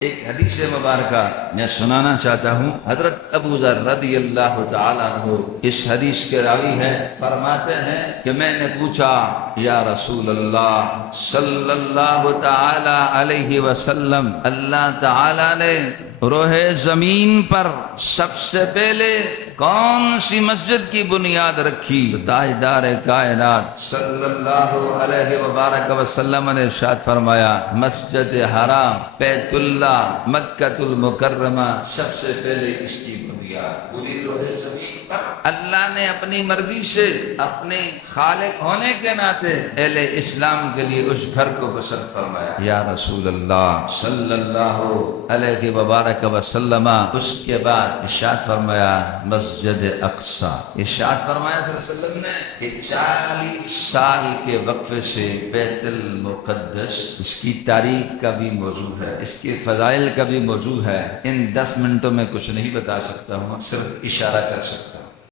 ایک حدیث مبارکہ میں سنانا چاہتا ہوں۔ حضرت ابو ذر رضی اللہ تعالیٰ عنہ اس حدیث کے راوی ہیں، فرماتے ہیں کہ میں نے پوچھا یا رسول اللہ صلی اللہ تعالی علیہ وسلم، اللہ تعالیٰ نے روح زمین پر سب سے پہلے کون سی مسجد کی بنیاد رکھی؟ تاجدار کائنات صلی اللہ علیہ وبارک وسلم نے ارشاد فرمایا مسجد حرام، بیت اللہ، مکۃ المکرمہ، سب سے پہلے اس کی بنیاد پوری روح زمین پر اللہ نے اپنی مرضی سے اپنے خالق ہونے کے ناطے اہل اسلام کے لیے اس گھر کو پسند فرمایا۔ یا رسول اللہ صلی اللہ علیہ وبارک وسلم، اس کے بعد ارشاد فرمایا مسجد اقصی۔ ارشاد فرمایا صلی اللہ علیہ وسلم نے کہ 40 سال کے وقفے سے بیت المقدس، اس کی تاریخ کا بھی موضوع ہے، اس کے فضائل کا بھی موضوع ہے۔ ان 10 منٹوں میں کچھ نہیں بتا سکتا ہوں، صرف اشارہ کر سکتا ہوں۔